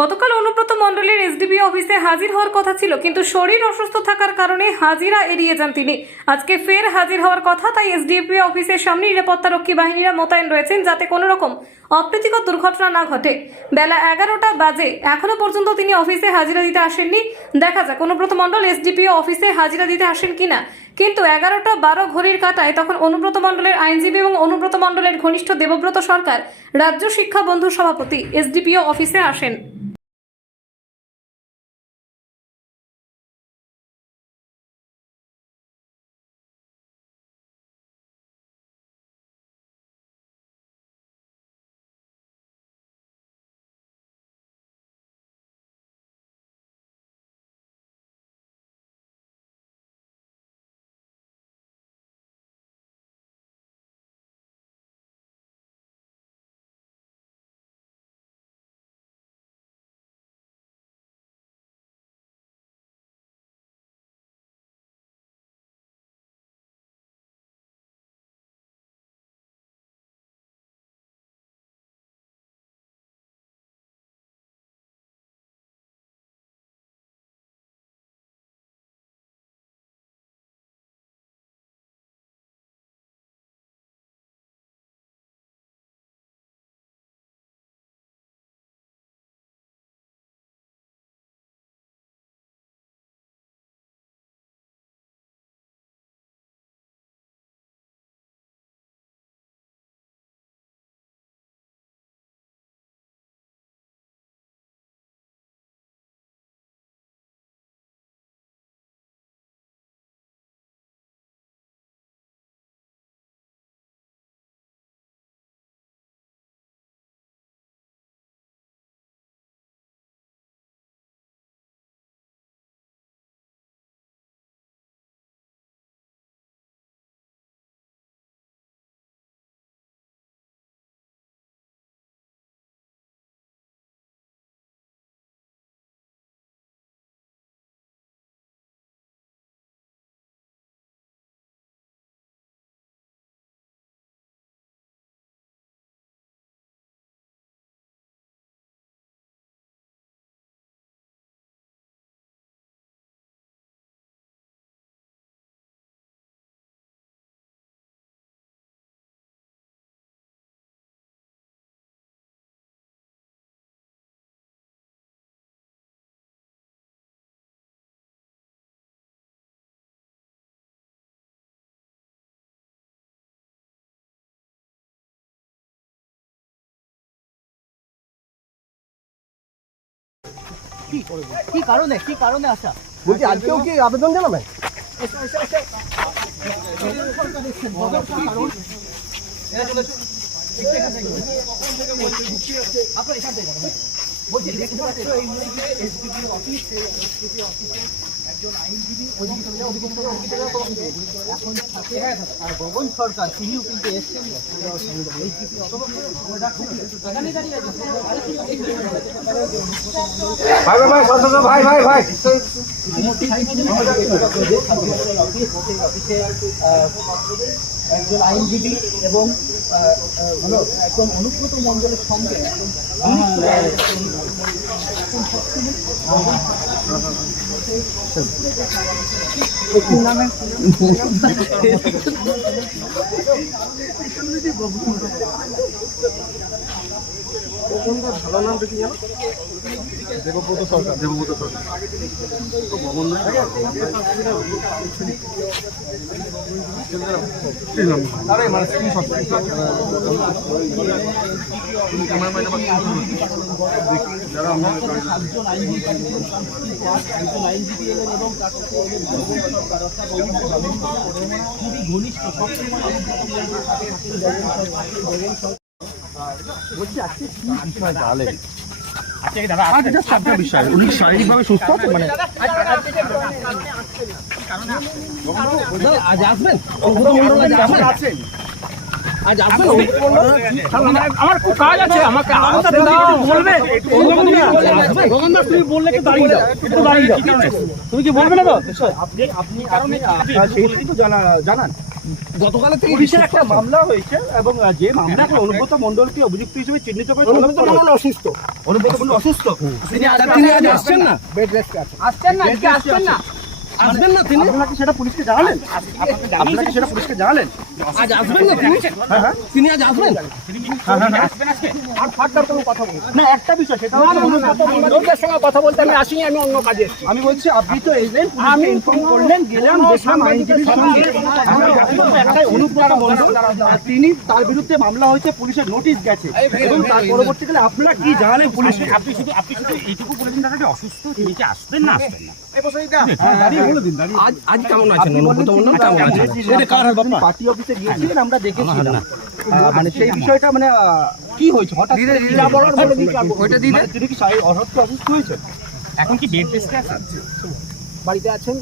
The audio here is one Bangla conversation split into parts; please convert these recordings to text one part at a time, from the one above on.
গতকাল অনুব্রত মণ্ডলের এসডিপি অফিসে হাজির হওয়ার কথা ছিল, কিন্তু শরীর অসুস্থ থাকার কারণে হাজিরা এড়িয়ে যান তিনি। আজকে ফের হাজির হওয়ার কথা, তাই এসডিপি অফিসের সামনে নিরাপত্তারক্ষী বাহিনীরা মোতায়েন রয়েছেন যাতে কোনো রকম অপ্রীতিকর দুর্ঘটনা না ঘটে। বেলা এগারোটা বাজে, এখনও পর্যন্ত তিনি অফিসে হাজিরা দিতে আসেননি। দেখা যাক, অনুব্রত মণ্ডল এসডিপিও অফিসে হাজিরা দিতে আসেন কিনা। কিন্তু এগারোটা বারো ঘড়ির কাটায় তখন অনুব্রত মণ্ডলের আইনজীবী এবং অনুব্রত মণ্ডলের ঘনিষ্ঠ দেবব্রত সরকার, রাজ্য শিক্ষা বন্ধু সভাপতি এসডিপিও অফিসে আসেন। কি কি কারণে? কি কারণে আসা? বলছি আজকেও কি আবেদন জানাবেন? আপনার এখান থেকে। বলছি দেখতে পাচ্ছ এই মুহূর্তে অফিস অফিসে একজন আইনজীবী। এখন থাকে আর গগন সরকার তিনিও কিন্তু এসছেন। ভাই ভাই ভাই ভাই অফিসে একজন আইনজীবী এবং আহ, একজন অনুব্রত মণ্ডলের সঙ্গে ভালো নাম দেবব্রত সরকার। দেবব্রত সরকার। ভবন নাই আরে মানে স্ক্রিনশট গগন সরকার বলছি আজকে কি বিষয়? জানেন আজকে জাস্ট একটা বিষয় উনি শারীরিকভাবে সুস্থ আছে মানে আজ আসবেন আজ আসবেন আমার খুব কাজ আছে আমাকে আলাদা দাও বলবে দাস তুমি বললে কি দাঁড়িয়ে যাও একটু দাঁড়িয়ে যাও তুমি কি বলবে না তো আপনি আপনি কারণে জানা জানান গতকালের থেকে পুলিশের একটা মামলা হয়েছে এবং যে মামলা অনুব্রত মন্ডলকে অভিযুক্ত হিসেবে চিহ্নিত করে তদন্ত তো হচ্ছে। অসুস্থ। অনুব্রত মন্ডল অসুস্থ? তিনি আজ আসছেন না। বেড রেস্টে আসছেন না আজকে আসছেন না। আসবেন না তিনি? সেটা পুলিশকে জানালেন? সেটা পুলিশকে জানালেন? আজ আসবেন না তিনি? হ্যাঁ হ্যাঁ। তিনি আজ আসবেন? আর ফার্দার কোনো কথা বলুন। না একটা বিষয় সেটা লোকের সঙ্গে কথা বলতে আমি আসিনি আমি অন্য কাজে আমি বলছি আপনি তো এলেন আমি ইনফর্ম করলেন গেলাম দেখলাম আইনজীবীর সঙ্গে একটাই মণ্ডল তিনি তার বিরুদ্ধে মামলা হয়েছে পুলিশের নোটিশ গেছে। এবং তার পরবর্তীকালে আপনারা কি জানালেন পুলিশকে? আপনি শুধু আপনি শুধু এইটুকু বলেছেন দাদা অসুস্থ তিনি কি আসবেন না আসবেন না? আজ আজ কেমন আছেন অনুব্রত মন্ডল কেমন আছেন? এটা কার হাত পার্টি অফিসে গিয়েছিলেন আমরা দেখেছিলাম মানে সেই বিষয়টা মানে কি হয়েছে? হঠাৎ করে বলার বলে দিতে ওইটা দিদি। মানে তিনি কি শারীরিক অসুস্থ অসুস্থ হয়েছে এখন কি বেড রেস্টে আছেন? বাড়িতে আছেন?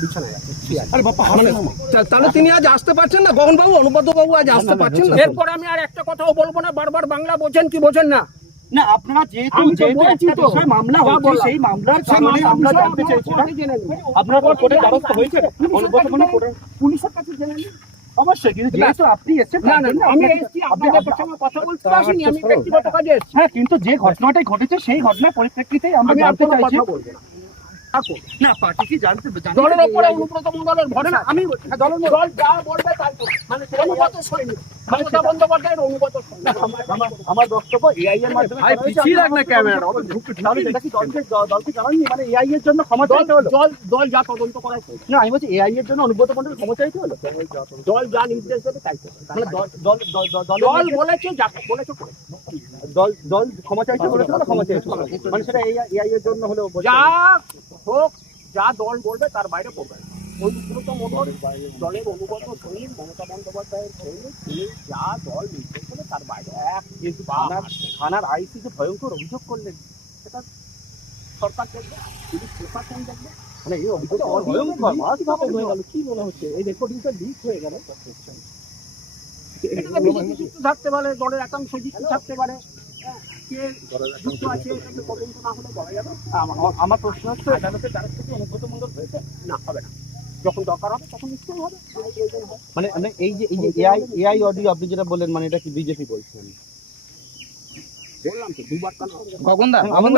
বিছানায় আছেন। আরে বাপ্পা মানে তাহলে তিনি আজ আসতে পারছেন না? গগন বাবু অনুব্রত বাবু আজ আসতে পারছেন না। এরপর আমি আর একটা কথাও বলব না বারবার বাংলা বোঝেন কি বোঝেন না? না আপনারা যেহেতু যেহেতু একটা বিষয় মামলা হচ্ছে সেই মামলার কারণে আমরা জানতে চাইছিলাম। কোর্টে। আপনারা দ্বারস্থ হয়েছে পুলিশের কাছে জেনে নিন। অবশ্যই কিন্তু যেহেতু আপনি এসেছেন না না আমি এসেছি আপনাদের সঙ্গে কথা বলতে আসিনি আমি ব্যক্তিগত কাজে এসেছি। হ্যাঁ কিন্তু যে ঘটনাটাই ঘটেছে সেই ঘটনার পরিপ্রেক্ষিতেই আমরা আমি জানতে চাইছি না। পার্টি কি জানতে জানতে দলের চাই- অনুব্রত মন্ডলের ভরসা। আমি দলের দল যা বলবে তাই মানে অনুগত সৈনিক। আমার আমার বক্তব্য এআই এর মাধ্যমে রাখ না মানে এআই এর জন্য ক্ষমা চাইতে হলো? দল দল যা তদন্ত করার না আমি বলছি এআই এর জন্য অনুব্রত মন্ডল ক্ষমা চাইতে হলো? দল যা নির্দেশ দেবে তাই মানে দল দল দল- বলেছে যা বলেছে করে। দল দল ক্ষমা চাইতে বলেছিল না ক্ষমা চাইতে মানে সেটা এআই এর জন্য হলো যা হোক যা দল বলবে তার বাইরে করবে দলের অনুগত সৈনিক মমতা বন্দ্যোপাধ্যায়ের সৈনিক তিনি যা দল নির্দেশ করবে তার বাইরে এক থানার থানার আইসি যে ভয়ঙ্কর অভিযোগ করলেন। সেটা সরকার দেখবে প্রশাসন দেখবে। মানে এই অভিযোগ ভয়ঙ্কর মারাত্মক হয়ে গেল। কি মনে হচ্ছে? এই রেকর্ডিংটা লিক হয়ে গেল। যুক্ত থাকতে পারে দলের একাংশ যুক্ত থাকতে আমার- আমার প্রশ্ন হচ্ছে আদালতের দ্বারা থেকে মন্ডল হয়েছে? না হবে না। যখন দরকার হবে তখন নিশ্চয়ই হবে। প্রয়োজন হয়। মানে মানে এই যে এই যে এআই এআই অডিও আপনি যেটা বললেন মানে এটা কি বিজেপি বলছেন? বললাম তো দুবার কেন গগনদা আমার